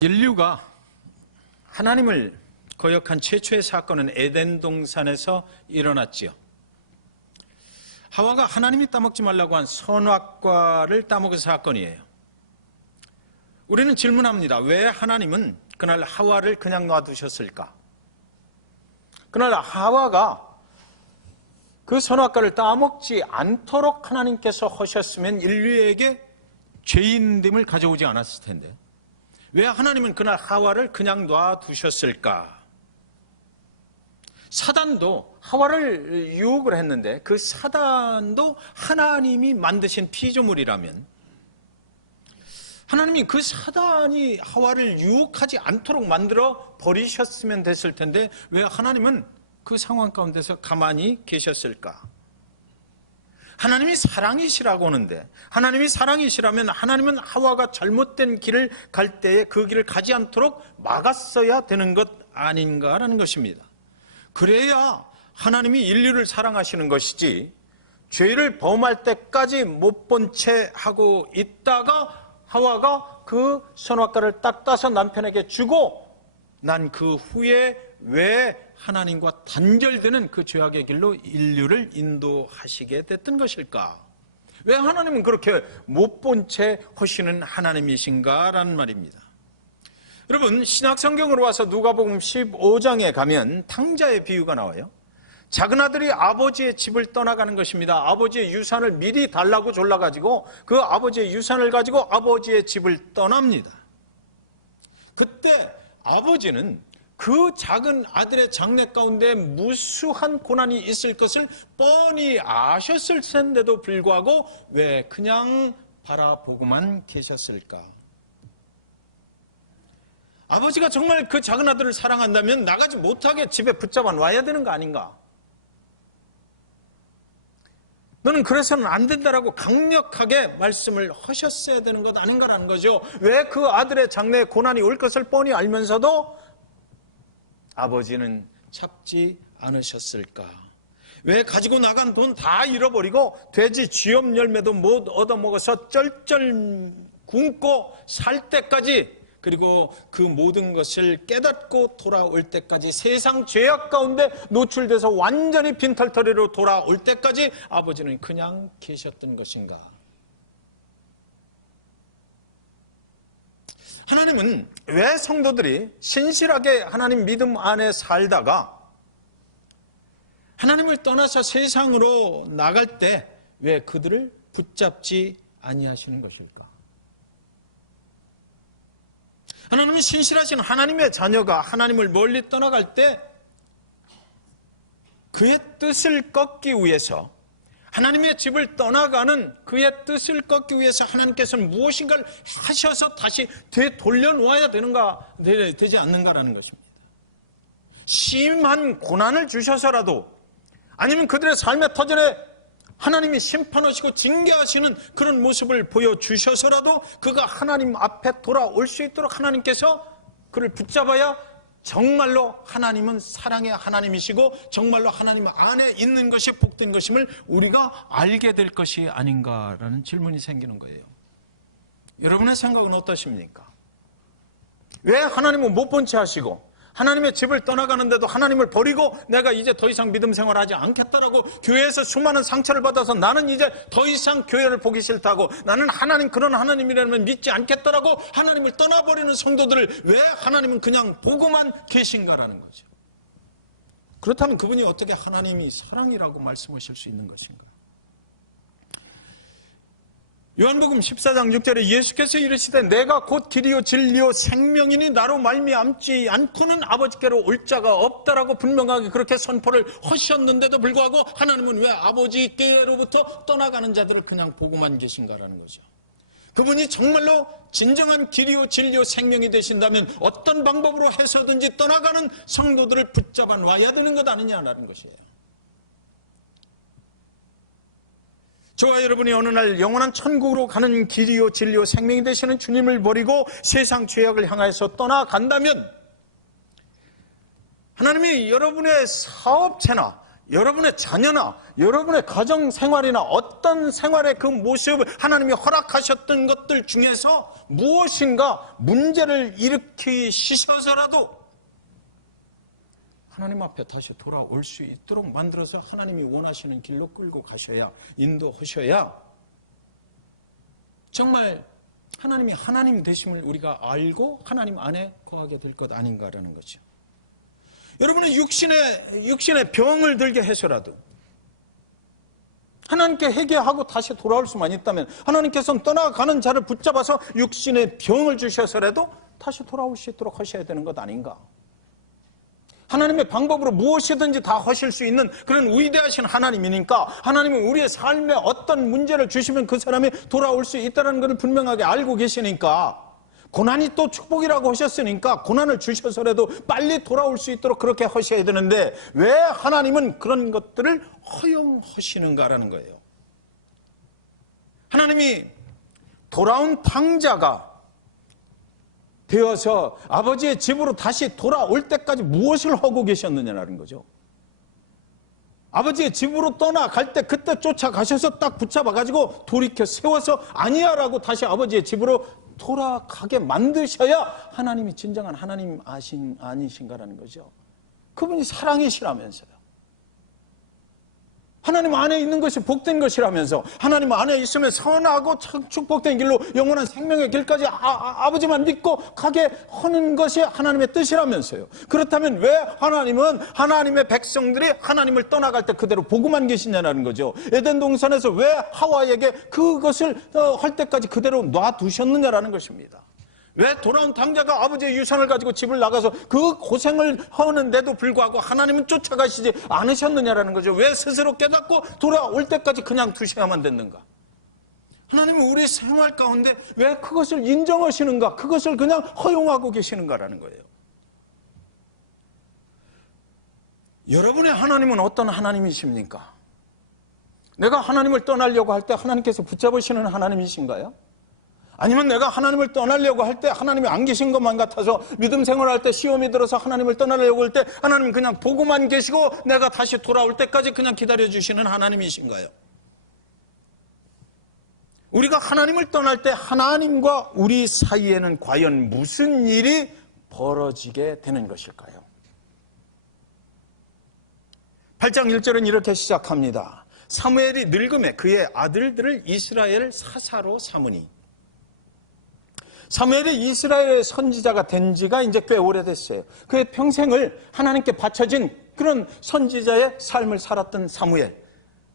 인류가 하나님을 거역한 최초의 사건은 에덴 동산에서 일어났지요. 하와가 하나님이 따먹지 말라고 한 선악과를 따먹은 사건이에요. 우리는 질문합니다. 왜 하나님은 그날 하와를 그냥 놔두셨을까? 그날 하와가 그 선악과를 따먹지 않도록 하나님께서 하셨으면 인류에게 죄인됨을 가져오지 않았을 텐데 왜 하나님은 그날 하와를 그냥 놔두셨을까? 사단도 하와를 유혹을 했는데 그 사단도 하나님이 만드신 피조물이라면 하나님이 그 사단이 하와를 유혹하지 않도록 만들어 버리셨으면 됐을 텐데 왜 하나님은 그 상황 가운데서 가만히 계셨을까? 하나님이 사랑이시라고 하는데 하나님이 사랑이시라면 하나님은 하와가 잘못된 길을 갈 때에 그 길을 가지 않도록 막았어야 되는 것 아닌가라는 것입니다. 그래야 하나님이 인류를 사랑하시는 것이지 죄를 범할 때까지 못 본 채 하고 있다가 하와가 그 선악과를 딱 따서 남편에게 주고 난 그 후에 왜 하나님과 단절되는 그 죄악의 길로 인류를 인도하시게 됐던 것일까? 왜 하나님은 그렇게 못 본 채 하시는 하나님이신가라는 말입니다. 여러분, 신약 성경으로 와서 누가복음 15장에 가면 탕자의 비유가 나와요. 작은 아들이 아버지의 집을 떠나가는 것입니다. 아버지의 유산을 미리 달라고 졸라가지고 그 아버지의 유산을 가지고 아버지의 집을 떠납니다. 그때 아버지는 그 작은 아들의 장래 가운데 무수한 고난이 있을 것을 뻔히 아셨을 텐데도 불구하고 왜 그냥 바라보고만 계셨을까? 아버지가 정말 그 작은 아들을 사랑한다면 나가지 못하게 집에 붙잡아 놔야 되는 거 아닌가? 너는 그래서는 안 된다라고 강력하게 말씀을 하셨어야 되는 것 아닌가라는 거죠. 왜 그 아들의 장래에 고난이 올 것을 뻔히 알면서도 아버지는 참지 않으셨을까? 왜 가지고 나간 돈 다 잃어버리고 돼지 쥐염 열매도 못 얻어먹어서 쩔쩔 굶고 살 때까지 그리고 그 모든 것을 깨닫고 돌아올 때까지 세상 죄악 가운데 노출돼서 완전히 빈털터리로 돌아올 때까지 아버지는 그냥 계셨던 것인가? 하나님은 왜 성도들이 신실하게 하나님 믿음 안에 살다가 하나님을 떠나서 세상으로 나갈 때 왜 그들을 붙잡지 아니하시는 것일까? 하나님은 신실하신 하나님의 자녀가 하나님을 멀리 떠나갈 때 그의 뜻을 꺾기 위해서 하나님의 집을 떠나가는 그의 뜻을 꺾기 위해서 하나님께서는 무엇인가를 하셔서 다시 되돌려놓아야 되지 않는가라는 것입니다. 심한 고난을 주셔서라도 아니면 그들의 삶의 터전에 하나님이 심판하시고 징계하시는 그런 모습을 보여주셔서라도 그가 하나님 앞에 돌아올 수 있도록 하나님께서 그를 붙잡아야 정말로 하나님은 사랑의 하나님이시고 정말로 하나님 안에 있는 것이 복된 것임을 우리가 알게 될 것이 아닌가라는 질문이 생기는 거예요. 여러분의 생각은 어떠십니까? 왜 하나님은 못 본 채 하시고 하나님의 집을 떠나가는데도 하나님을 버리고 내가 이제 더 이상 믿음 생활하지 않겠다라고 교회에서 수많은 상처를 받아서 나는 이제 더 이상 교회를 보기 싫다고 나는 하나님 그런 하나님이라면 믿지 않겠다라고 하나님을 떠나버리는 성도들을 왜 하나님은 그냥 보고만 계신가라는 거죠. 그렇다면 그분이 어떻게 하나님이 사랑이라고 말씀하실 수 있는 것인가? 요한복음 14장 6절에 예수께서 이르시되 내가 곧 길이요 진리요 생명이니 나로 말미암지 않고는 아버지께로 올 자가 없다라고 분명하게 그렇게 선포를 하셨는데도 불구하고 하나님은 왜 아버지께로부터 떠나가는 자들을 그냥 보고만 계신가라는 거죠. 그분이 정말로 진정한 길이요 진리요 생명이 되신다면 어떤 방법으로 해서든지 떠나가는 성도들을 붙잡아 놔야 되는 것 아니냐라는 것이에요. 저와 여러분이 어느 날 영원한 천국으로 가는 길이요 진리요 생명이 되시는 주님을 버리고 세상 죄악을 향해서 떠나간다면 하나님이 여러분의 사업체나 여러분의 자녀나 여러분의 가정 생활이나 어떤 생활의 그 모습을 하나님이 허락하셨던 것들 중에서 무엇인가 문제를 일으키셔서라도 하나님 앞에 다시 돌아올 수 있도록 만들어서 하나님이 원하시는 길로 끌고 가셔야, 인도하셔야 정말 하나님이 하나님 되심을 우리가 알고 하나님 안에 거하게 될 것 아닌가라는 거죠. 여러분의 육신의 병을 들게 해서라도 하나님께 회개하고 다시 돌아올 수만 있다면, 하나님께서는 떠나가는 자를 붙잡아서 육신의 병을 주셔서라도 다시 돌아올 수 있도록 하셔야 되는 것 아닌가. 하나님의 방법으로 무엇이든지 다 하실 수 있는 그런 위대하신 하나님이니까, 하나님은 우리의 삶에 어떤 문제를 주시면 그 사람이 돌아올 수 있다는 것을 분명하게 알고 계시니까, 고난이 또 축복이라고 하셨으니까 고난을 주셔서라도 빨리 돌아올 수 있도록 그렇게 하셔야 되는데, 왜 하나님은 그런 것들을 허용하시는가라는 거예요. 하나님이 돌아온 탕자가 되어서 아버지의 집으로 다시 돌아올 때까지 무엇을 하고 계셨느냐는 거죠. 아버지의 집으로 떠나갈 때 그때 쫓아가셔서 딱 붙잡아가지고 돌이켜 세워서 아니야라고 다시 아버지의 집으로 돌아가게 만드셔야 하나님이 진정한 하나님 아니신가라는 거죠. 그분이 사랑이시라면서요. 하나님 안에 있는 것이 복된 것이라면서, 하나님 안에 있으면 선하고 축복된 길로 영원한 생명의 길까지 아버지만 믿고 가게 하는 것이 하나님의 뜻이라면서요. 그렇다면 왜 하나님은 하나님의 백성들이 하나님을 떠나갈 때 그대로 보고만 계시냐는 거죠. 에덴 동산에서 왜 하와에게 그것을 할 때까지 그대로 놔두셨느냐라는 것입니다. 왜 돌아온 탕자가 아버지의 유산을 가지고 집을 나가서 그 고생을 하는데도 불구하고 하나님은 쫓아가시지 않으셨느냐라는 거죠. 왜 스스로 깨닫고 돌아올 때까지 그냥 두셔야만 됐는가? 하나님은 우리의 생활 가운데 왜 그것을 인정하시는가? 그것을 그냥 허용하고 계시는가라는 거예요. 여러분의 하나님은 어떤 하나님이십니까? 내가 하나님을 떠나려고 할 때 하나님께서 붙잡으시는 하나님이신가요? 아니면 내가 하나님을 떠나려고 할 때 하나님이 안 계신 것만 같아서 믿음 생활할 때 시험이 들어서 하나님을 떠나려고 할 때 하나님 그냥 보고만 계시고 내가 다시 돌아올 때까지 그냥 기다려주시는 하나님이신가요? 우리가 하나님을 떠날 때 하나님과 우리 사이에는 과연 무슨 일이 벌어지게 되는 것일까요? 8장 1절은 이렇게 시작합니다. 사무엘이 늙음에 그의 아들들을 이스라엘 사사로 삼으니. 사무엘이 이스라엘의 선지자가 된 지가 이제 꽤 오래됐어요. 그의 평생을 하나님께 바쳐진 그런 선지자의 삶을 살았던 사무엘.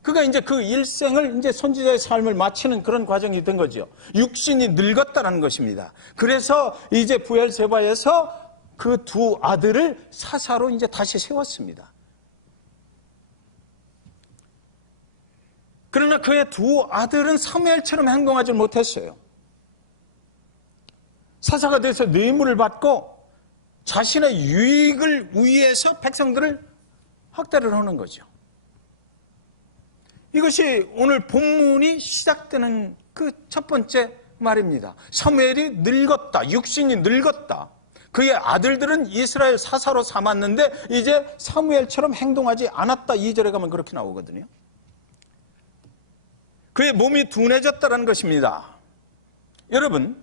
그가 이제 그 일생을 이제 선지자의 삶을 마치는 그런 과정이 된 거죠. 육신이 늙었다는 것입니다. 그래서 이제 부엘세바에서 그 두 아들을 사사로 이제 다시 세웠습니다. 그러나 그의 두 아들은 사무엘처럼 행동하지 못했어요. 사사가 돼서 뇌물을 받고 자신의 유익을 위해서 백성들을 학대를 하는 거죠. 이것이 오늘 본문이 시작되는 그 첫 번째 말입니다. 사무엘이 늙었다. 육신이 늙었다. 그의 아들들은 이스라엘 사사로 삼았는데 이제 사무엘처럼 행동하지 않았다. 2절에 가면 그렇게 나오거든요. 그의 몸이 둔해졌다는 것입니다. 여러분,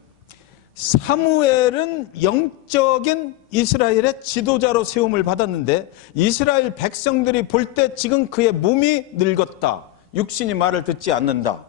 사무엘은 영적인 이스라엘의 지도자로 세움을 받았는데 이스라엘 백성들이 볼 때 지금 그의 몸이 늙었다. 육신이 말을 듣지 않는다.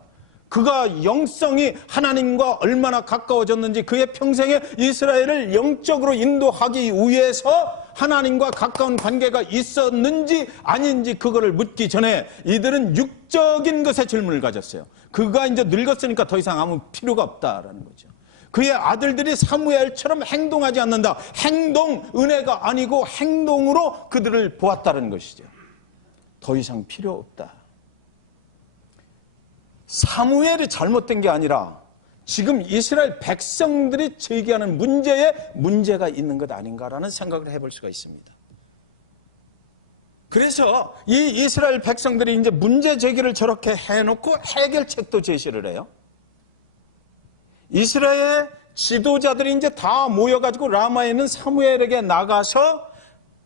그가 영성이 하나님과 얼마나 가까워졌는지, 그의 평생에 이스라엘을 영적으로 인도하기 위해서 하나님과 가까운 관계가 있었는지 아닌지 그거를 묻기 전에 이들은 육적인 것에 질문을 가졌어요. 그가 이제 늙었으니까 더 이상 아무 필요가 없다라는 거죠. 그의 아들들이 사무엘처럼 행동하지 않는다. 행동, 은혜가 아니고 행동으로 그들을 보았다는 것이죠. 더 이상 필요 없다. 사무엘이 잘못된 게 아니라 지금 이스라엘 백성들이 제기하는 문제에 문제가 있는 것 아닌가라는 생각을 해볼 수가 있습니다. 그래서 이 이스라엘 백성들이 이제 문제 제기를 저렇게 해놓고 해결책도 제시를 해요. 이스라엘 지도자들이 이제 다 모여가지고 라마에 있는 사무엘에게 나가서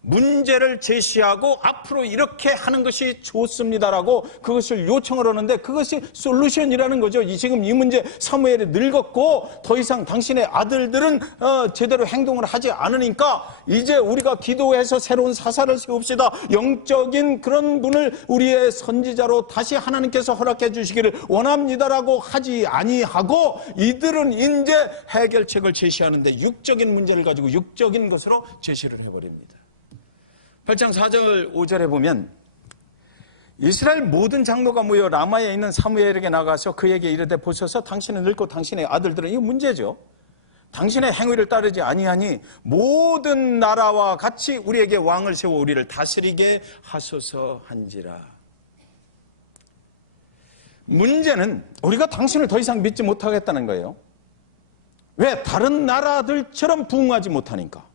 문제를 제시하고 앞으로 이렇게 하는 것이 좋습니다라고 그것을 요청을 하는데 그것이 솔루션이라는 거죠. 지금 이 문제 사무엘이 늙었고 더 이상 당신의 아들들은 제대로 행동을 하지 않으니까 이제 우리가 기도해서 새로운 사사를 세웁시다. 영적인 그런 분을 우리의 선지자로 다시 하나님께서 허락해 주시기를 원합니다라고 하지 아니하고 이들은 이제 해결책을 제시하는데 육적인 문제를 가지고 육적인 것으로 제시를 해버립니다. 8장 4절 5절에 보면 이스라엘 모든 장로가 모여 라마에 있는 사무엘에게 나가서 그에게 이르되 보소서 당신은 늙고 당신의 아들들은, 이거 문제죠. 당신의 행위를 따르지 아니하니 모든 나라와 같이 우리에게 왕을 세워 우리를 다스리게 하소서 한지라. 문제는 우리가 당신을 더 이상 믿지 못하겠다는 거예요. 왜? 다른 나라들처럼 부응하지 못하니까.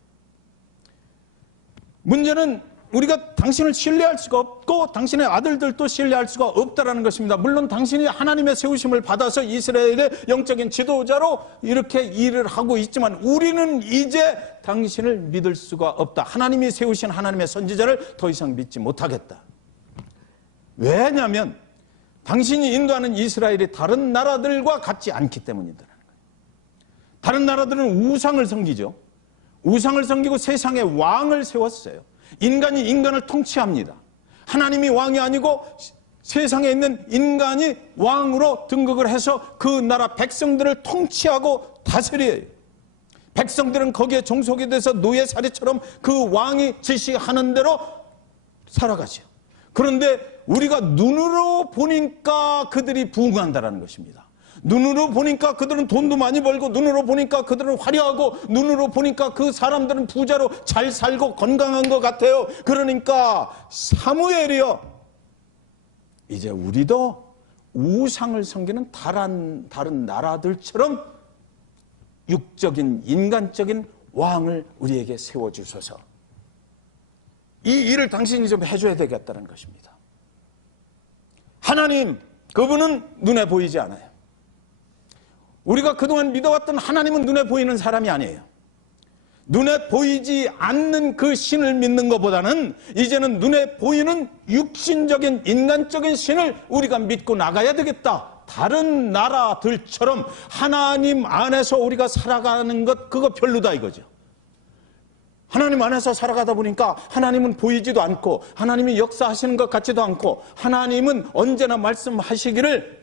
문제는 우리가 당신을 신뢰할 수가 없고 당신의 아들들도 신뢰할 수가 없다는 것입니다. 물론 당신이 하나님의 세우심을 받아서 이스라엘의 영적인 지도자로 이렇게 일을 하고 있지만 우리는 이제 당신을 믿을 수가 없다. 하나님이 세우신 하나님의 선지자를 더 이상 믿지 못하겠다. 왜냐하면 당신이 인도하는 이스라엘이 다른 나라들과 같지 않기 때문이다. 다른 나라들은 우상을 섬기죠. 우상을 섬기고 세상에 왕을 세웠어요. 인간이 인간을 통치합니다. 하나님이 왕이 아니고 세상에 있는 인간이 왕으로 등극을 해서 그 나라 백성들을 통치하고 다스려요. 백성들은 거기에 종속이 돼서 노예살이처럼 그 왕이 지시하는 대로 살아가죠. 그런데 우리가 눈으로 보니까 그들이 부응한다는 것입니다. 눈으로 보니까 그들은 돈도 많이 벌고 눈으로 보니까 그들은 화려하고 눈으로 보니까 그 사람들은 부자로 잘 살고 건강한 것 같아요. 그러니까 사무엘이요, 이제 우리도 우상을 섬기는 다른 나라들처럼 육적인 인간적인 왕을 우리에게 세워주셔서 이 일을 당신이 좀 해줘야 되겠다는 것입니다. 하나님, 그분은 눈에 보이지 않아요. 우리가 그동안 믿어왔던 하나님은 눈에 보이는 사람이 아니에요. 눈에 보이지 않는 그 신을 믿는 것보다는 이제는 눈에 보이는 육신적인 인간적인 신을 우리가 믿고 나가야 되겠다. 다른 나라들처럼 하나님 안에서 우리가 살아가는 것, 그거 별로다 이거죠. 하나님 안에서 살아가다 보니까 하나님은 보이지도 않고 하나님이 역사하시는 것 같지도 않고 하나님은 언제나 말씀하시기를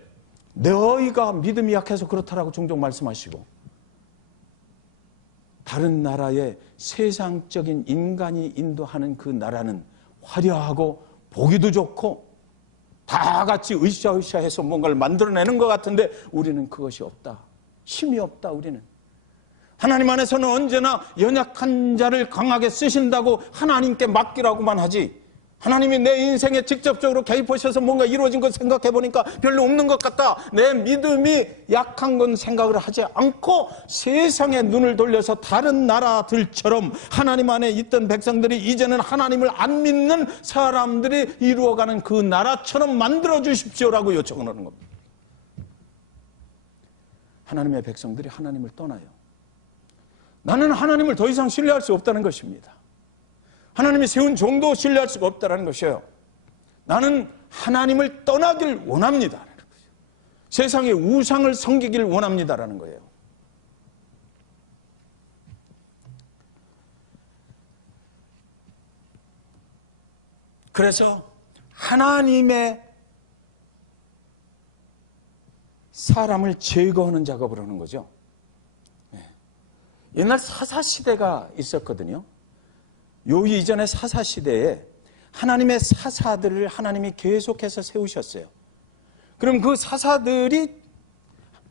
너희가 믿음이 약해서 그렇다라고 종종 말씀하시고, 다른 나라의 세상적인 인간이 인도하는 그 나라는 화려하고 보기도 좋고 다 같이 으쌰으쌰해서 뭔가를 만들어내는 것 같은데 우리는 그것이 없다. 힘이 없다. 우리는 하나님 안에서는 언제나 연약한 자를 강하게 쓰신다고 하나님께 맡기라고만 하지, 하나님이 내 인생에 직접적으로 개입하셔서 뭔가 이루어진 것 생각해 보니까 별로 없는 것 같다. 내 믿음이 약한 건 생각을 하지 않고 세상에 눈을 돌려서 다른 나라들처럼 하나님 안에 있던 백성들이 이제는 하나님을 안 믿는 사람들이 이루어가는 그 나라처럼 만들어 주십시오라고 요청을 하는 겁니다. 하나님의 백성들이 하나님을 떠나요. 나는 하나님을 더 이상 신뢰할 수 없다는 것입니다. 하나님이 세운 종도 신뢰할 수가 없다는 것이에요. 나는 하나님을 떠나길 원합니다. 세상의 우상을 섬기길 원합니다라는 거예요. 그래서 하나님의 사람을 제거하는 작업을 하는 거죠. 옛날 사사시대가 있었거든요. 요 이전의 사사시대에 하나님의 사사들을 하나님이 계속해서 세우셨어요. 그럼 그 사사들이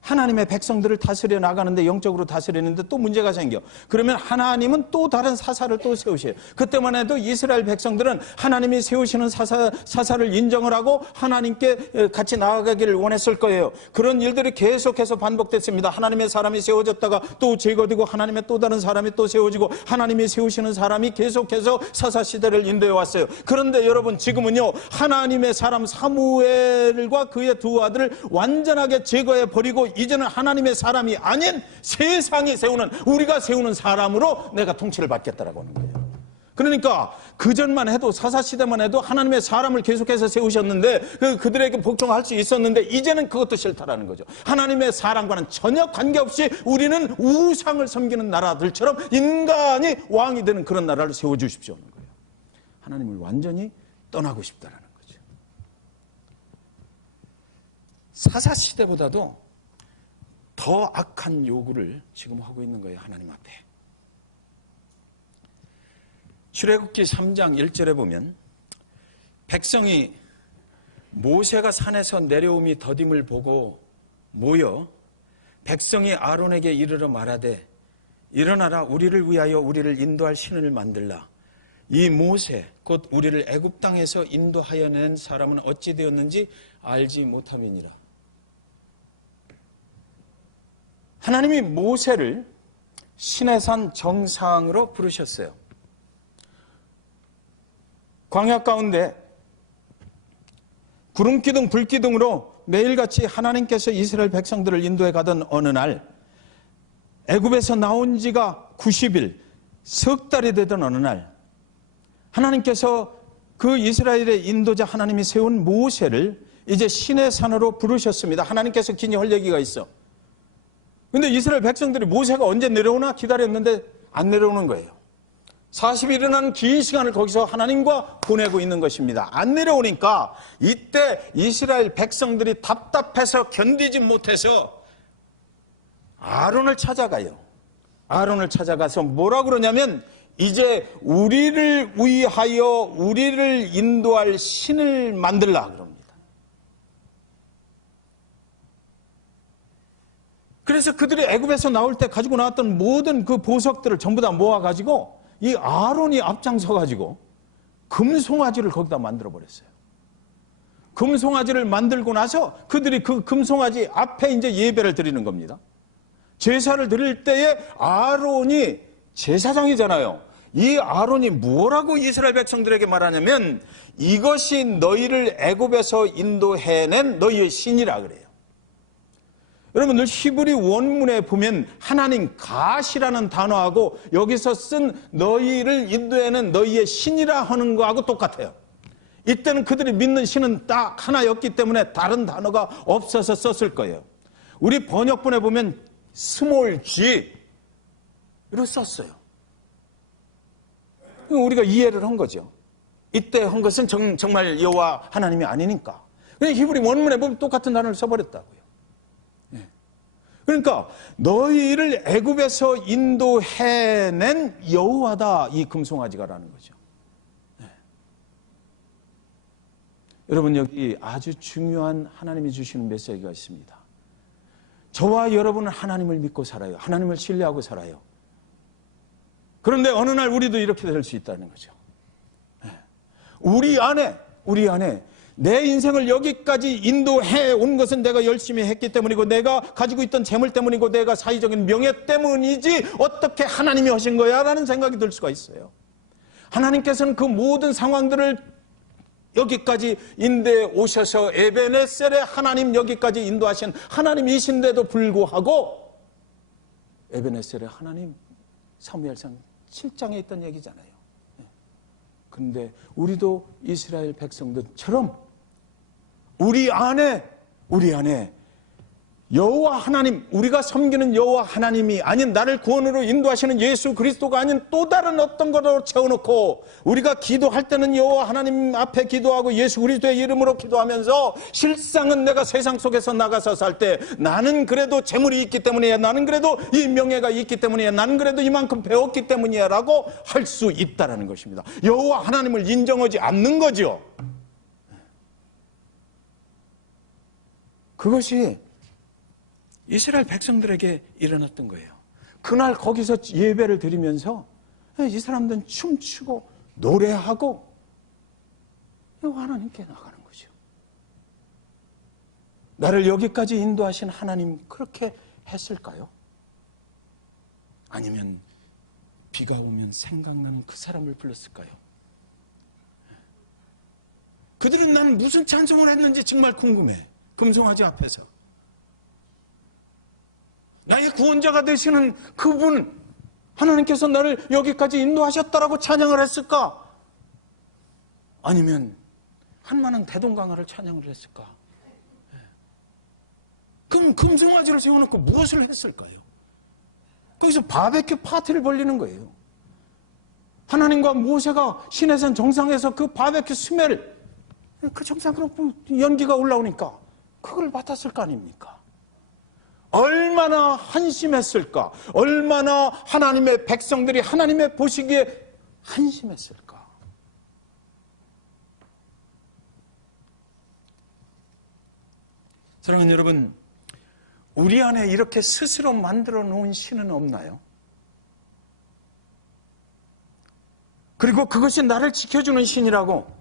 하나님의 백성들을 다스려 나가는데, 영적으로 다스리는데 또 문제가 생겨. 그러면 하나님은 또 다른 사사를 또 세우셔요. 그때만 해도 이스라엘 백성들은 하나님이 세우시는 사사를 인정을 하고 하나님께 같이 나아가기를 원했을 거예요. 그런 일들이 계속해서 반복됐습니다. 하나님의 사람이 세워졌다가 또 제거되고 하나님의 또 다른 사람이 또 세워지고 하나님이 세우시는 사람이 계속해서 사사시대를 인도해 왔어요. 그런데 여러분, 지금은요, 하나님의 사람 사무엘과 그의 두 아들을 완전하게 제거해 버리고 이제는 하나님의 사람이 아닌 세상이 세우는, 우리가 세우는 사람으로 내가 통치를 받겠다라고 하는 거예요. 그러니까 그전만 해도 사사시대만 해도 하나님의 사람을 계속해서 세우셨는데 그들에게 복종할 수 있었는데 이제는 그것도 싫다라는 거죠. 하나님의 사람과는 전혀 관계없이 우리는 우상을 섬기는 나라들처럼 인간이 왕이 되는 그런 나라를 세워주십시오 하는 거예요. 하나님을 완전히 떠나고 싶다라는 거죠. 사사시대보다도 더 악한 요구를 지금 하고 있는 거예요. 하나님 앞에. 출애굽기 3장 1절에 보면 백성이 모세가 산에서 내려옴이 더딤을 보고 모여 백성이 아론에게 이르러 말하되 일어나라 우리를 위하여 우리를 인도할 신을 만들라. 이 모세 곧 우리를 애굽 땅에서 인도하여 낸 사람은 어찌 되었는지 알지 못함이니라. 하나님이 모세를 시내산 정상으로 부르셨어요. 광야 가운데 구름기둥 불기둥으로 매일같이 하나님께서 이스라엘 백성들을 인도해 가던 어느 날 애굽에서 나온 지가 90일 석 달이 되던 어느 날 하나님께서 그 이스라엘의 인도자 하나님이 세운 모세를 이제 시내산으로 부르셨습니다. 하나님께서 긴히 할 얘기가 있어. 근데 이스라엘 백성들이 모세가 언제 내려오나 기다렸는데 안 내려오는 거예요. 40일이라는 긴 시간을 거기서 하나님과 보내고 있는 것입니다. 안 내려오니까 이때 이스라엘 백성들이 답답해서 견디지 못해서 아론을 찾아가요. 아론을 찾아가서 뭐라 그러냐면 이제 우리를 위하여 우리를 인도할 신을 만들라 그럽니다. 그래서 그들이 애굽에서 나올 때 가지고 나왔던 모든 그 보석들을 전부 다 모아가지고 이 아론이 앞장서가지고 금송아지를 거기다 만들어버렸어요. 금송아지를 만들고 나서 그들이 그 금송아지 앞에 이제 예배를 드리는 겁니다. 제사를 드릴 때에 아론이 제사장이잖아요. 이 아론이 뭐라고 이스라엘 백성들에게 말하냐면 이것이 너희를 애굽에서 인도해낸 너희의 신이라 그래요. 여러분들 히브리 원문에 보면 하나님 가시라는 단어하고 여기서 쓴 너희를 인도해낸 너희의 신이라 하는 거하고 똑같아요. 이때는 그들이 믿는 신은 딱 하나였기 때문에 다른 단어가 없어서 썼을 거예요. 우리 번역본에 보면 스몰 g로 썼어요. 우리가 이해를 한 거죠. 이때 한 것은 정말 여호와 하나님이 아니니까. 그냥 히브리 원문에 보면 똑같은 단어를 써버렸다고요. 그러니까 너희를 애굽에서 인도해낸 여호와다 이 금송아지가라는 거죠. 네. 여러분 여기 아주 중요한 하나님이 주시는 메시지가 있습니다. 저와 여러분은 하나님을 믿고 살아요. 하나님을 신뢰하고 살아요. 그런데 어느 날 우리도 이렇게 될 수 있다는 거죠. 네. 우리 안에 내 인생을 여기까지 인도해 온 것은 내가 열심히 했기 때문이고 내가 가지고 있던 재물 때문이고 내가 사회적인 명예 때문이지 어떻게 하나님이 하신 거야? 라는 생각이 들 수가 있어요. 하나님께서는 그 모든 상황들을 여기까지 인도해 오셔서 에베네셀의 하나님 여기까지 인도하신 하나님이신데도 불구하고 에베네셀의 하나님 사무엘상 7장에 있던 얘기잖아요. 그런데 우리도 이스라엘 백성들처럼 우리 안에 여호와 하나님, 우리가 섬기는 여호와 하나님이 아닌 나를 구원으로 인도하시는 예수 그리스도가 아닌 또 다른 어떤 것으로 채워놓고 우리가 기도할 때는 여호와 하나님 앞에 기도하고 예수 그리스도의 이름으로 기도하면서 실상은 내가 세상 속에서 나가서 살 때 나는 그래도 재물이 있기 때문이야, 나는 그래도 이 명예가 있기 때문이야, 나는 그래도 이만큼 배웠기 때문이야 라고 할 수 있다는 것입니다. 여호와 하나님을 인정하지 않는 거죠. 그것이 이스라엘 백성들에게 일어났던 거예요. 그날 거기서 예배를 드리면서 이 사람들은 춤추고 노래하고 하나님께 나가는 거죠. 나를 여기까지 인도하신 하나님 그렇게 했을까요? 아니면 비가 오면 생각나는 그 사람을 불렀을까요? 그들은 나는 무슨 찬송을 했는지 정말 궁금해. 금송아지 앞에서 나의 구원자가 되시는 그분, 하나님께서 나를 여기까지 인도하셨다라고 찬양을 했을까? 아니면 한마는 대동강화를 찬양을 했을까? 그럼 금송아지를 세워놓고 무엇을 했을까요? 거기서 바베큐 파티를 벌리는 거예요. 하나님과 모세가 시내산 정상에서 그 바베큐 스멜, 그 정상으로 연기가 올라오니까 그걸 맡았을 거 아닙니까? 얼마나 한심했을까? 얼마나 하나님의 백성들이 하나님의 보시기에 한심했을까? 사랑하는 여러분, 우리 안에 이렇게 스스로 만들어 놓은 신은 없나요? 그리고 그것이 나를 지켜주는 신이라고,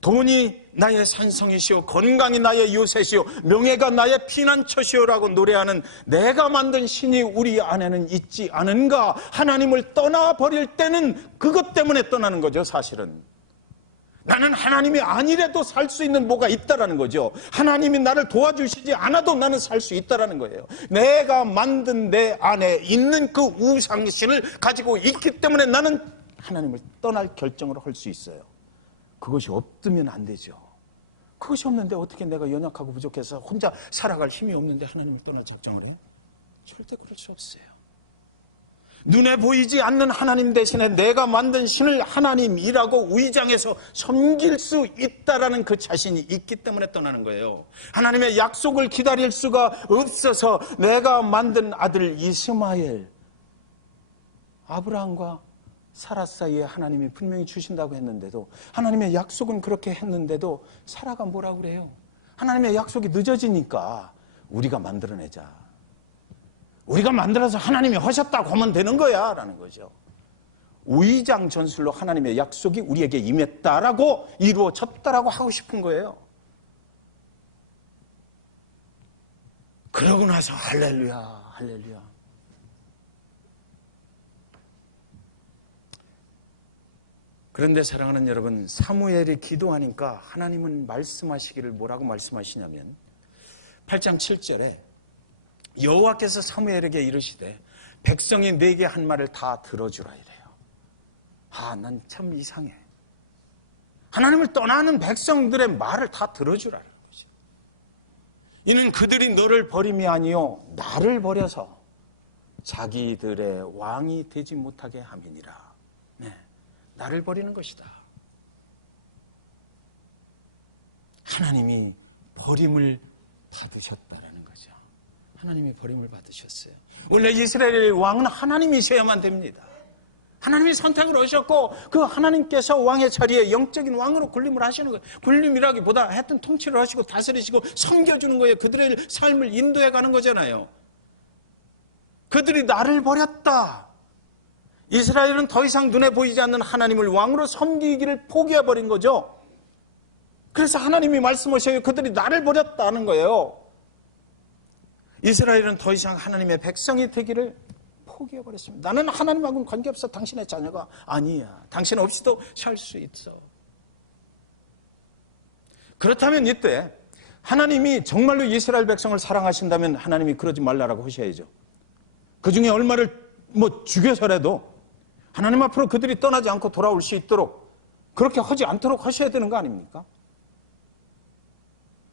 돈이 나의 산성이시오, 건강이 나의 요새시오, 명예가 나의 피난처시오라고 노래하는 내가 만든 신이 우리 안에는 있지 않은가? 하나님을 떠나버릴 때는 그것 때문에 떠나는 거죠. 사실은 나는 하나님이 아니래도 살 수 있는 뭐가 있다라는 거죠. 하나님이 나를 도와주시지 않아도 나는 살 수 있다라는 거예요. 내가 만든 내 안에 있는 그 우상신을 가지고 있기 때문에 나는 하나님을 떠날 결정을 할 수 있어요. 그것이 없으면 안 되죠. 그것이 없는데 어떻게 내가 연약하고 부족해서 혼자 살아갈 힘이 없는데 하나님을 떠날 작정을 해? 절대 그럴 수 없어요. 눈에 보이지 않는 하나님 대신에 내가 만든 신을 하나님이라고 위장해서 섬길 수 있다라는 그 자신이 있기 때문에 떠나는 거예요. 하나님의 약속을 기다릴 수가 없어서 내가 만든 아들 이스마엘, 아브라함과 사라 사이에 하나님이 분명히 주신다고 했는데도, 하나님의 약속은 그렇게 했는데도 사라가 뭐라고 그래요? 하나님의 약속이 늦어지니까 우리가 만들어내자. 우리가 만들어서 하나님이 하셨다고 하면 되는 거야 라는 거죠. 우의장 전술로 하나님의 약속이 우리에게 임했다라고, 이루어졌다라고 하고 싶은 거예요. 그러고 나서 할렐루야, 할렐루야. 그런데 사랑하는 여러분, 사무엘이 기도하니까 하나님은 말씀하시기를 뭐라고 말씀하시냐면 8장 7절에 여호와께서 사무엘에게 이르시되 백성이 내게 한 말을 다 들어주라 이래요. 난 참 이상해. 하나님을 떠나는 백성들의 말을 다 들어주라는 거죠. 이는 그들이 너를 버림이 아니요 나를 버려서 자기들의 왕이 되지 못하게 함이니라. 네, 나를 버리는 것이다. 하나님이 버림을 받으셨다라는 거죠. 하나님이 버림을 받으셨어요. 원래 이스라엘의 왕은 하나님이셔야만 됩니다. 하나님이 선택을 하셨고 그 하나님께서 왕의 자리에 영적인 왕으로 군림을 하시는 거예요. 군림이라기보다 하여튼 통치를 하시고 다스리시고 섬겨주는 거예요. 그들의 삶을 인도해 가는 거잖아요. 그들이 나를 버렸다. 이스라엘은 더 이상 눈에 보이지 않는 하나님을 왕으로 섬기기를 포기해버린 거죠. 그래서 하나님이 말씀하셔요. 그들이 나를 버렸다는 거예요. 이스라엘은 더 이상 하나님의 백성이 되기를 포기해버렸습니다. 나는 하나님하고는 관계없어. 당신의 자녀가 아니야. 당신 없이도 살 수 있어. 그렇다면 이때 하나님이 정말로 이스라엘 백성을 사랑하신다면 하나님이 그러지 말라라고 하셔야죠. 그 중에 얼마를 죽여서라도 하나님 앞으로 그들이 떠나지 않고 돌아올 수 있도록 그렇게 하지 않도록 하셔야 되는 거 아닙니까?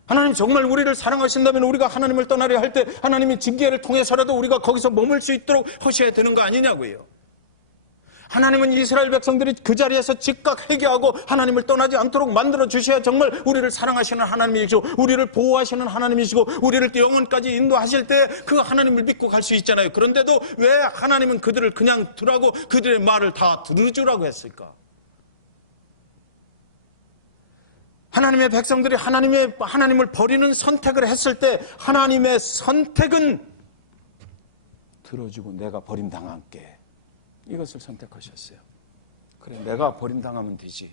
하나님 정말 우리를 사랑하신다면 우리가 하나님을 떠나려 할 때 하나님이 징계를 통해서라도 우리가 거기서 머물 수 있도록 하셔야 되는 거 아니냐고요. 하나님은 이스라엘 백성들이 그 자리에서 즉각 회개하고 하나님을 떠나지 않도록 만들어 주셔야 정말 우리를 사랑하시는 하나님이시고 우리를 보호하시는 하나님이시고 우리를 영원까지 인도하실 때 그 하나님을 믿고 갈 수 있잖아요. 그런데도 왜 하나님은 그들을 그냥 두라고 그들의 말을 다 들어주라고 했을까? 하나님의 백성들이 하나님을 버리는 선택을 했을 때 하나님의 선택은 들어주고 내가 버림당할게. 이것을 선택하셨어요. 그래, 내가 버림당하면 되지.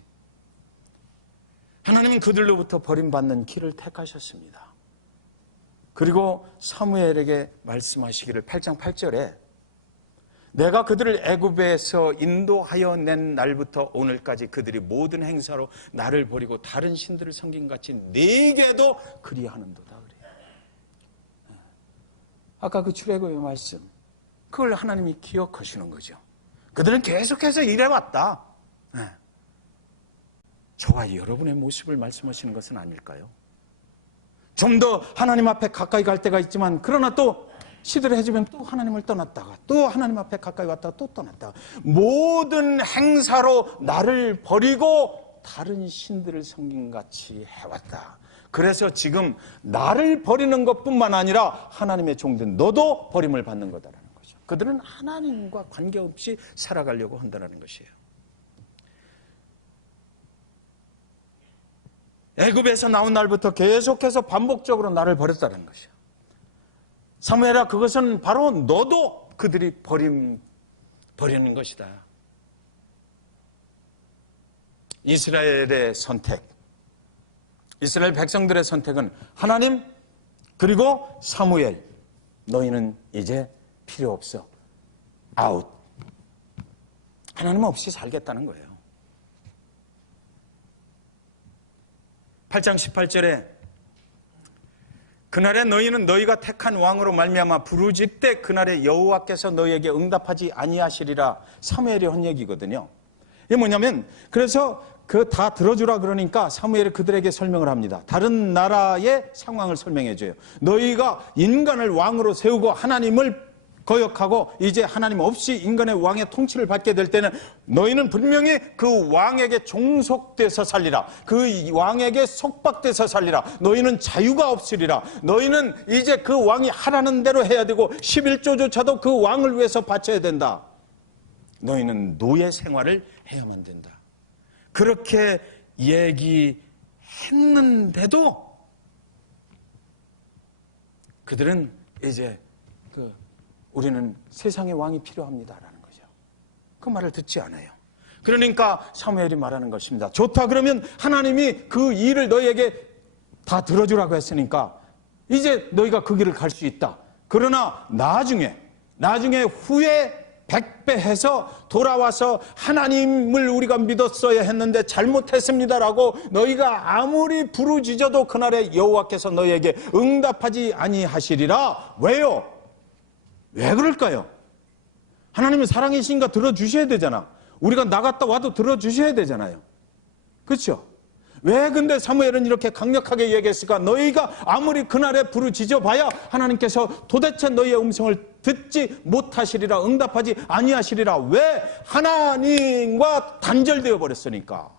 하나님은 그들로부터 버림받는 길을 택하셨습니다. 그리고 사무엘에게 말씀하시기를 8장 8절에 내가 그들을 애굽에서 인도하여 낸 날부터 오늘까지 그들이 모든 행사로 나를 버리고 다른 신들을 섬긴 같이 네게도 그리하는도다 그래요. 아까 그 출애굽의 말씀, 그걸 하나님이 기억하시는 거죠. 그들은 계속해서 일해왔다. 네. 저와 여러분의 모습을 말씀하시는 것은 아닐까요? 좀 더 하나님 앞에 가까이 갈 때가 있지만 그러나 또 시들해지면 또 하나님을 떠났다가 또 하나님 앞에 가까이 왔다가 또 떠났다가 모든 행사로 나를 버리고 다른 신들을 섬김같이 해왔다. 그래서 지금 나를 버리는 것뿐만 아니라 하나님의 종된 너도 버림을 받는 거다라는 거죠. 그들은 하나님과 관계없이 살아가려고 한다는 것이에요. 애굽에서 나온 날부터 계속해서 반복적으로 나를 버렸다는 것이에요. 사무엘아, 그것은 바로 너도 그들이 버리는 것이다. 이스라엘의 선택, 이스라엘 백성들의 선택은 하나님 그리고 사무엘, 너희는 이제 필요 없어. 아웃. 하나님 없이 살겠다는 거예요. 8장 18절에 그날에 너희는 너희가 택한 왕으로 말미암아 부르짖되 그날에 여호와께서 너희에게 응답하지 아니하시리라. 사무엘이 한 얘기거든요. 이게 뭐냐면 그래서 그 다 들어주라 그러니까 사무엘이 그들에게 설명을 합니다. 다른 나라의 상황을 설명해 줘요. 너희가 인간을 왕으로 세우고 하나님을 거역하고 이제 하나님 없이 인간의 왕의 통치를 받게 될 때는 너희는 분명히 그 왕에게 종속돼서 살리라. 그 왕에게 속박돼서 살리라. 너희는 자유가 없으리라. 너희는 이제 그 왕이 하라는 대로 해야 되고 11조조차도 그 왕을 위해서 바쳐야 된다. 너희는 노예 생활을 해야만 된다. 그렇게 얘기했는데도 그들은 이제 우리는 세상의 왕이 필요합니다라는 거죠. 그 말을 듣지 않아요. 그러니까 사무엘이 말하는 것입니다. 좋다, 그러면 하나님이 그 일을 너희에게 다 들어주라고 했으니까 이제 너희가 그 길을 갈 수 있다. 그러나 나중에 후에 100배 해서 돌아와서 하나님을 우리가 믿었어야 했는데 잘못했습니다라고 너희가 아무리 부르짖어도 그날에 여호와께서 너희에게 응답하지 아니하시리라. 왜요? 왜 그럴까요? 하나님은 사랑이신가 들어주셔야 되잖아. 우리가 나갔다 와도 들어주셔야 되잖아요. 그렇죠? 왜 근데 사무엘은 이렇게 강력하게 얘기했을까? 너희가 아무리 그날에 부르짖어 봐야 하나님께서 도대체 너희의 음성을 듣지 못하시리라, 응답하지 아니하시리라. 왜? 하나님과 단절되어 버렸으니까.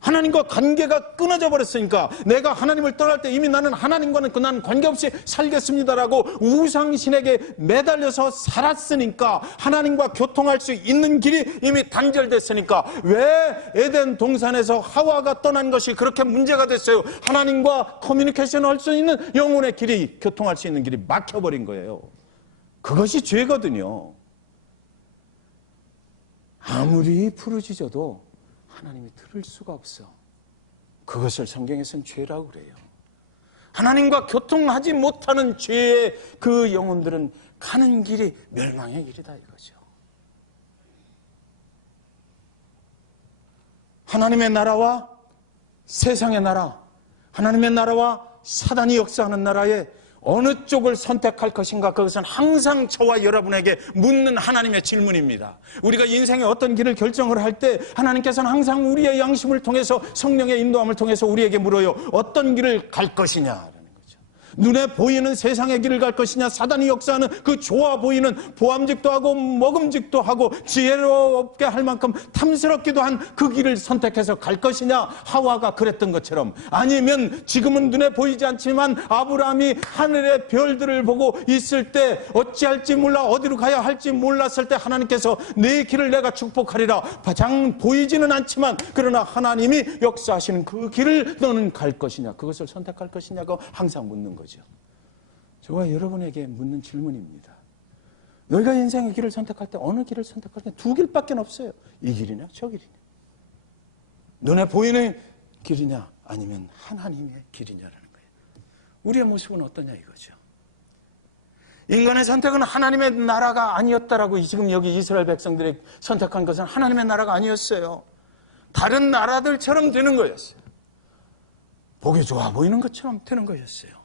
하나님과 관계가 끊어져 버렸으니까. 내가 하나님을 떠날 때 이미 나는 하나님과는 난 관계없이 살겠습니다라고 우상신에게 매달려서 살았으니까, 하나님과 교통할 수 있는 길이 이미 단절됐으니까. 왜 에덴 동산에서 하와가 떠난 것이 그렇게 문제가 됐어요? 하나님과 커뮤니케이션을 할 수 있는 영혼의 길이, 교통할 수 있는 길이 막혀버린 거예요. 그것이 죄거든요. 아무리 부르짖어도 하나님이 들을 수가 없어. 그것을 성경에서는 죄라고 그래요. 하나님과 교통하지 못하는 죄의 그 영혼들은 가는 길이 멸망의 길이다 이거죠. 하나님의 나라와 세상의 나라, 하나님의 나라와 사단이 역사하는 나라에 어느 쪽을 선택할 것인가, 그것은 항상 저와 여러분에게 묻는 하나님의 질문입니다. 우리가 인생의 어떤 길을 결정을 할 때 하나님께서는 항상 우리의 양심을 통해서, 성령의 인도함을 통해서 우리에게 물어요. 어떤 길을 갈 것이냐. 눈에 보이는 세상의 길을 갈 것이냐, 사단이 역사하는 그 좋아 보이는 보암직도 하고 먹음직도 하고 지혜롭게 할 만큼 탐스럽기도 한 그 길을 선택해서 갈 것이냐, 하와가 그랬던 것처럼. 아니면 지금은 눈에 보이지 않지만 아브라함이 하늘의 별들을 보고 있을 때 어찌할지 몰라, 어디로 가야 할지 몰랐을 때 하나님께서 내 길을 내가 축복하리라. 장 보이지는 않지만 그러나 하나님이 역사하시는 그 길을 너는 갈 것이냐, 그것을 선택할 것이냐고 항상 묻는 거죠. 저와 여러분에게 묻는 질문입니다. 너희가 인생의 길을 선택할 때 어느 길을 선택할 때 두 길밖에 없어요. 이 길이냐 저 길이냐. 눈에 보이는 길이냐 아니면 하나님의 길이냐라는 거예요. 우리의 모습은 어떠냐 이거죠. 인간의 선택은 하나님의 나라가 아니었다라고. 지금 여기 이스라엘 백성들이 선택한 것은 하나님의 나라가 아니었어요. 다른 나라들처럼 되는 거였어요. 보기 좋아 보이는 것처럼 되는 거였어요.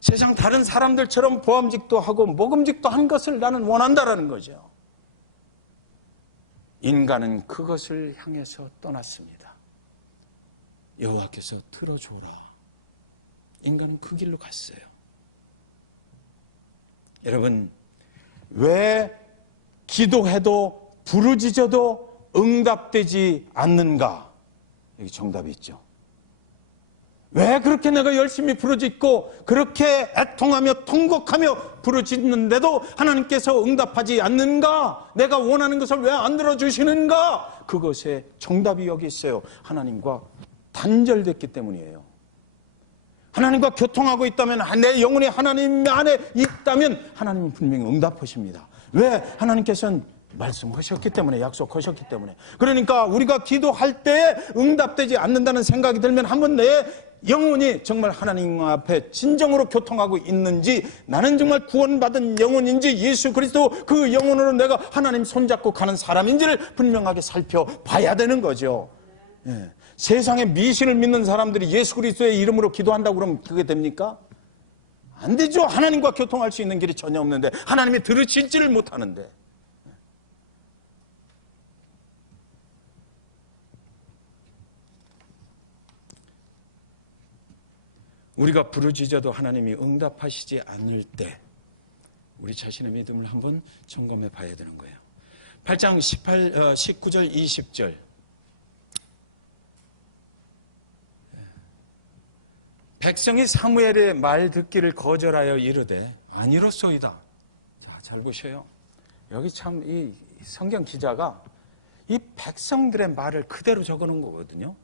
세상 다른 사람들처럼 보암직도 하고 먹음직도 한 것을 나는 원한다라는 거죠. 인간은 그것을 향해서 떠났습니다. 여호와께서 들어줘라. 인간은 그 길로 갔어요. 여러분, 왜 기도해도 부르짖어도 응답되지 않는가? 여기 정답이 있죠. 왜 그렇게 내가 열심히 부르짖고 그렇게 애통하며 통곡하며 부르짖는데도 하나님께서 응답하지 않는가? 내가 원하는 것을 왜 안 들어주시는가? 그것의 정답이 여기 있어요. 하나님과 단절됐기 때문이에요. 하나님과 교통하고 있다면, 내 영혼이 하나님 안에 있다면 하나님은 분명히 응답하십니다. 왜? 하나님께서는 말씀하셨기 때문에, 약속하셨기 때문에. 그러니까 우리가 기도할 때 응답되지 않는다는 생각이 들면 한번 내 영혼이 정말 하나님 앞에 진정으로 교통하고 있는지, 나는 정말 구원받은 영혼인지, 예수 그리스도 그 영혼으로 내가 하나님 손잡고 가는 사람인지를 분명하게 살펴봐야 되는 거죠. 예. 세상에 미신을 믿는 사람들이 예수 그리스도의 이름으로 기도한다고 그러면 그게 됩니까? 안 되죠. 하나님과 교통할 수 있는 길이 전혀 없는데, 하나님이 들으실지를 못하는데. 우리가 부르짖어도 하나님이 응답하시지 않을 때 우리 자신의 믿음을 한번 점검해 봐야 되는 거예요. 8장 19절 20절. 백성이 사무엘의 말 듣기를 거절하여 이르되 아니로소이다. 자, 잘 보셔요. 여기 참 이 성경 기자가 이 백성들의 말을 그대로 적어놓은 거거든요.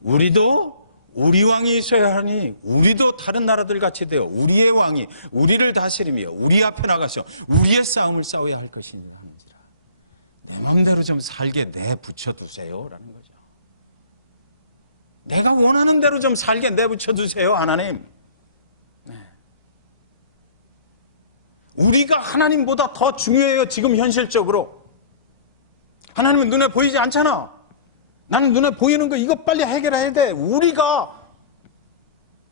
우리도 우리 왕이 있어야 하니 우리도 다른 나라들 같이 되어 우리의 왕이 우리를 다스리며 우리 앞에 나가서 우리의 싸움을 싸워야 할 것이니라 하는지라. 내 마음대로 좀 살게 내붙여두세요 라는 거죠. 내가 원하는 대로 좀 살게 내붙여두세요, 하나님. 네. 우리가 하나님보다 더 중요해요, 지금 현실적으로. 하나님은 눈에 보이지 않잖아. 나는 눈에 보이는 거 이거 빨리 해결해야 돼. 우리가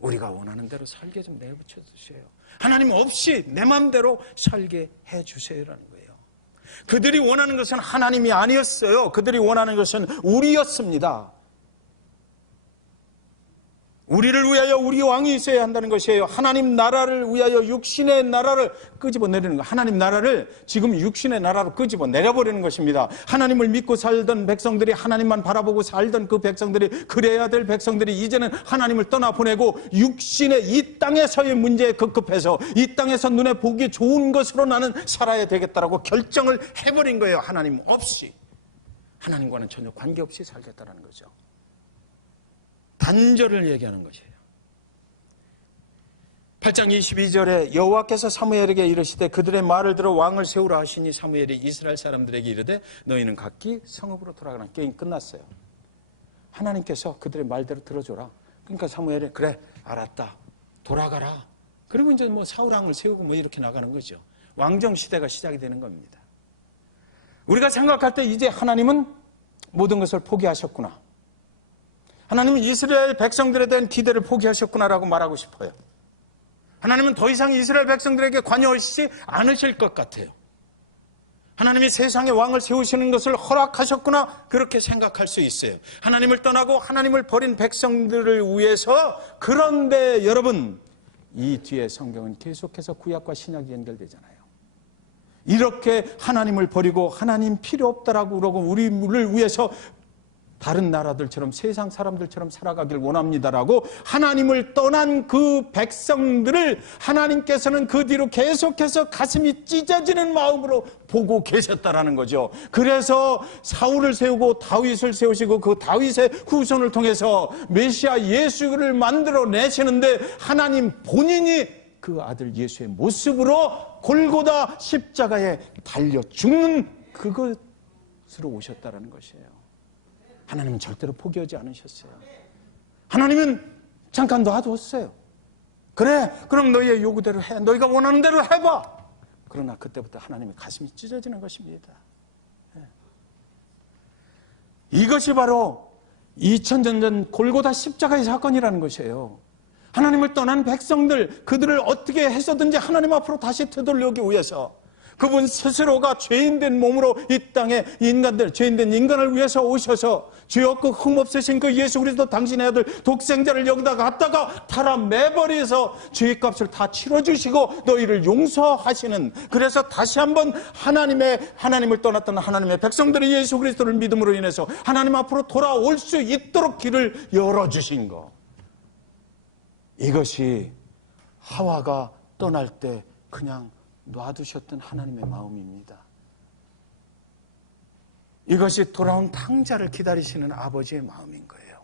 원하는 대로 살게 좀 내붙여주세요. 하나님 없이 내 마음대로 살게 해주세요라는 거예요. 그들이 원하는 것은 하나님이 아니었어요. 그들이 원하는 것은 우리였습니다. 우리를 위하여 우리 왕이 있어야 한다는 것이에요. 하나님 나라를 위하여 육신의 나라를 끄집어내리는 거. 하나님 나라를 지금 육신의 나라로 끄집어내려버리는 것입니다. 하나님을 믿고 살던 백성들이, 하나님만 바라보고 살던 그 백성들이, 그래야 될 백성들이 이제는 하나님을 떠나보내고 육신의 이 땅에서의 문제에 급급해서 이 땅에서 눈에 보기 좋은 것으로 나는 살아야 되겠다라고 결정을 해버린 거예요. 하나님 없이. 하나님과는 전혀 관계없이 살겠다는 거죠. 단절을 얘기하는 것이에요. 8장 22절에 여호와께서 사무엘에게 이르시되 그들의 말을 들어 왕을 세우라 하시니 사무엘이 이스라엘 사람들에게 이르되 너희는 각기 성읍으로 돌아가라. 게임 끝났어요. 하나님께서 그들의 말대로 들어줘라. 그러니까 사무엘이 그래 알았다 돌아가라. 그리고 이제 뭐 사울왕을 세우고 뭐 이렇게 나가는 거죠. 왕정 시대가 시작이 되는 겁니다. 우리가 생각할 때 이제 하나님은 모든 것을 포기하셨구나. 하나님은 이스라엘 백성들에 대한 기대를 포기하셨구나라고 말하고 싶어요. 하나님은 더 이상 이스라엘 백성들에게 관여하시지 않으실 것 같아요. 하나님이 세상에 왕을 세우시는 것을 허락하셨구나 그렇게 생각할 수 있어요. 하나님을 떠나고 하나님을 버린 백성들을 위해서. 그런데 여러분, 이 뒤에 성경은 계속해서 구약과 신약이 연결되잖아요. 이렇게 하나님을 버리고 하나님 필요 없다라고 그러고 우리를 위해서 다른 나라들처럼 세상 사람들처럼 살아가길 원합니다라고 하나님을 떠난 그 백성들을 하나님께서는 그 뒤로 계속해서 가슴이 찢어지는 마음으로 보고 계셨다라는 거죠. 그래서 사울을 세우고 다윗을 세우시고 그 다윗의 후손을 통해서 메시아 예수를 만들어내시는데 하나님 본인이 그 아들 예수의 모습으로 골고다 십자가에 달려 죽는 그것으로 오셨다라는 것이에요. 하나님은 절대로 포기하지 않으셨어요. 하나님은 잠깐 놔뒀어요. 그래, 그럼 너희의 요구대로 해. 너희가 원하는 대로 해봐. 그러나 그때부터 하나님의 가슴이 찢어지는 것입니다. 이것이 바로 2000년 전 골고다 십자가의 사건이라는 것이에요. 하나님을 떠난 백성들, 그들을 어떻게 해서든지 하나님 앞으로 다시 되돌려오기 위해서 그분 스스로가 죄인된 몸으로 이 땅에 죄인된 인간을 위해서 오셔서 죄 없고 흠 없으신 그 예수 그리스도 당신의 아들 독생자를 여기다 갖다가 타라 매버리에서 죄값을 다 치러주시고 너희를 용서하시는, 그래서 다시 한번 하나님을 떠났던 하나님의 백성들이 예수 그리스도를 믿음으로 인해서 하나님 앞으로 돌아올 수 있도록 길을 열어주신 것, 이것이 하와가 떠날 때 그냥 놔두셨던 하나님의 마음입니다. 이것이 돌아온 탕자를 기다리시는 아버지의 마음인 거예요.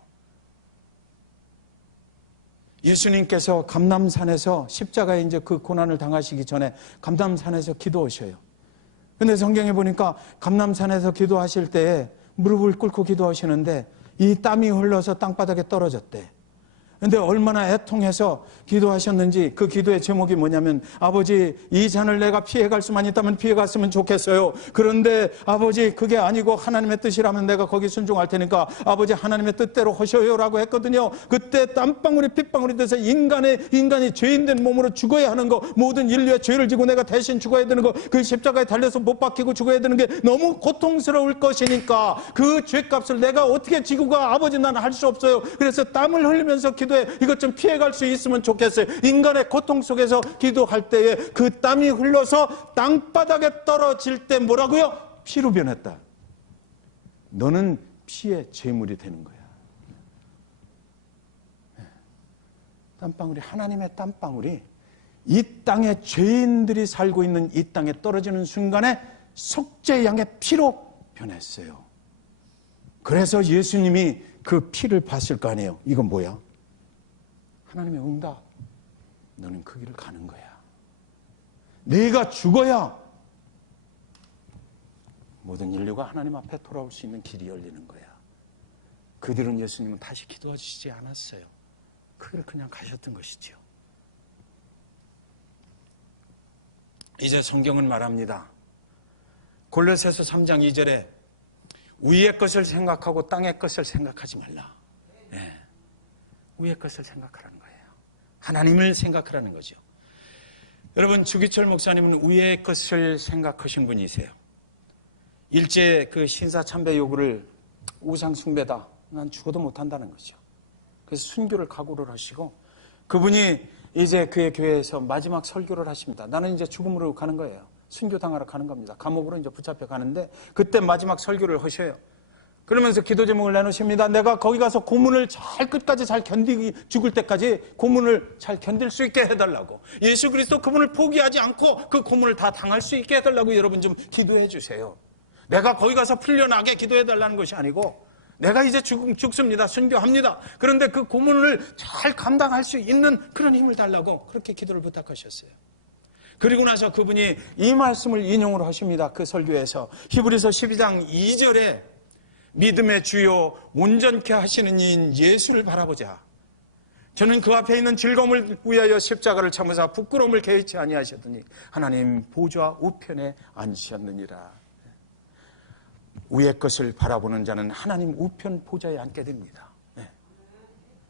예수님께서 감람산에서 십자가에 이제 그 고난을 당하시기 전에 감람산에서 기도하셔요. 근데 성경에 보니까 감람산에서 기도하실 때에 무릎을 꿇고 기도하시는데 이 땀이 흘러서 땅바닥에 떨어졌대. 근데 얼마나 애통해서 기도하셨는지, 그 기도의 제목이 뭐냐면, 아버지, 이 잔을 내가 피해갈 수만 있다면 피해갔으면 좋겠어요. 그런데 아버지, 그게 아니고 하나님의 뜻이라면 내가 거기 순종할 테니까 아버지 하나님의 뜻대로 하셔요 라고 했거든요. 그때 땀방울이 핏방울이 돼서 인간이 죄인된 몸으로 죽어야 하는 거, 모든 인류의 죄를 지고 내가 대신 죽어야 되는 거, 그 십자가에 달려서 못 박히고 죽어야 되는 게 너무 고통스러울 것이니까 그 죄값을 내가 어떻게 지고 가, 아버지 나는 할 수 없어요. 그래서 땀을 흘리면서 이것 좀 피해갈 수 있으면 좋겠어요. 인간의 고통 속에서 기도할 때에 그 땀이 흘러서 땅바닥에 떨어질 때 뭐라고요? 피로 변했다. 너는 피의 제물이 되는 거야. 땀방울이, 하나님의 땀방울이 이 땅에 죄인들이 살고 있는 이 땅에 떨어지는 순간에 속죄 양의 피로 변했어요. 그래서 예수님이 그 피를 봤을 거 아니에요. 이건 뭐야? 하나님의 응답. 너는 그 길을 가는 거야. 네가 죽어야 모든 인류가 하나님 앞에 돌아올 수 있는 길이 열리는 거야. 그 뒤로는 예수님은 다시 기도해 주시지 않았어요. 그 길을 그냥 가셨던 것이지요. 이제 성경은 말합니다. 골로새서 3장 2절에 위의 것을 생각하고 땅의 것을 생각하지 말라. 네. 위의 것을 생각하라는 거예요. 하나님을 생각하라는 거죠. 여러분, 주기철 목사님은 위의 것을 생각하신 분이세요. 일제 그 신사참배 요구를 우상 숭배다, 난 죽어도 못한다는 거죠. 그래서 순교를 각오를 하시고 그분이 이제 그의 교회에서 마지막 설교를 하십니다. 나는 이제 죽음으로 가는 거예요. 순교당하러 가는 겁니다. 감옥으로 이제 붙잡혀 가는데 그때 마지막 설교를 하셔요. 그러면서 기도 제목을 내놓으십니다. 내가 거기 가서 고문을 끝까지 잘 견디기, 죽을 때까지 고문을 잘 견딜 수 있게 해달라고. 예수 그리스도 그분을 포기하지 않고 그 고문을 다 당할 수 있게 해달라고 여러분 좀 기도해 주세요. 내가 거기 가서 풀려나게 기도해달라는 것이 아니고 내가 이제 죽습니다. 순교합니다. 그런데 그 고문을 잘 감당할 수 있는 그런 힘을 달라고 그렇게 기도를 부탁하셨어요. 그리고 나서 그분이 이 말씀을 인용을 하십니다. 그 설교에서 히브리서 12장 2절에 믿음의 주요 온전케 하시는 이인 예수를 바라보자. 저는 그 앞에 있는 즐거움을 위하여 십자가를 참으사 부끄러움을 개의치 아니하셨더니 하나님 보좌 우편에 앉으셨느니라. 위의 것을 바라보는 자는 하나님 우편 보좌에 앉게 됩니다.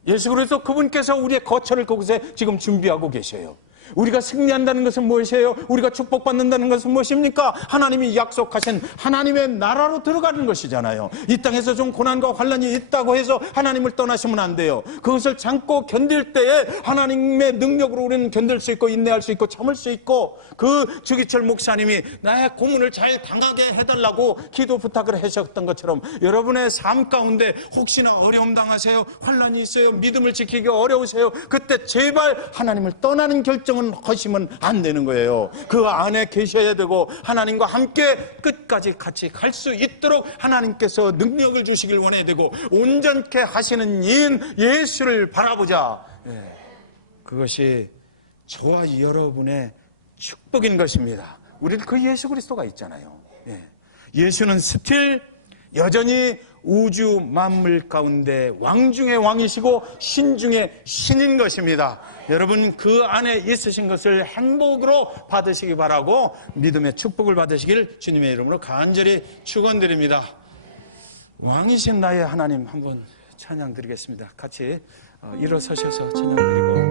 예수 그리스도 그분께서 우리의 거처를 그곳에 지금 준비하고 계셔요. 우리가 승리한다는 것은 무엇이에요? 우리가 축복받는다는 것은 무엇입니까? 하나님이 약속하신 하나님의 나라로 들어가는 것이잖아요. 이 땅에서 좀 고난과 환난이 있다고 해서 하나님을 떠나시면 안 돼요. 그것을 참고 견딜 때에 하나님의 능력으로 우리는 견딜 수 있고 인내할 수 있고 참을 수 있고, 그 주기철 목사님이 나의 고문을 잘 당하게 해달라고 기도 부탁을 하셨던 것처럼 여러분의 삶 가운데 혹시나 어려움 당하세요, 환난이 있어요, 믿음을 지키기 어려우세요, 그때 제발 하나님을 떠나는 결정을 하시면 안 되는 거예요. 그 안에 계셔야 되고 하나님과 함께 끝까지 같이 갈 수 있도록 하나님께서 능력을 주시길 원해야 되고 온전케 하시는 이인 예수를 바라보자. 그것이 저와 여러분의 축복인 것입니다. 우리는 그 예수 그리스도가 있잖아요. 예수는 스틸 여전히 우주 만물 가운데 왕 중의 왕이시고 신 중의 신인 것입니다. 여러분 그 안에 있으신 것을 행복으로 받으시기 바라고 믿음의 축복을 받으시길 주님의 이름으로 간절히 축원드립니다. 왕이신 나의 하나님 한번 찬양 드리겠습니다. 같이 일어서셔서 찬양 드리고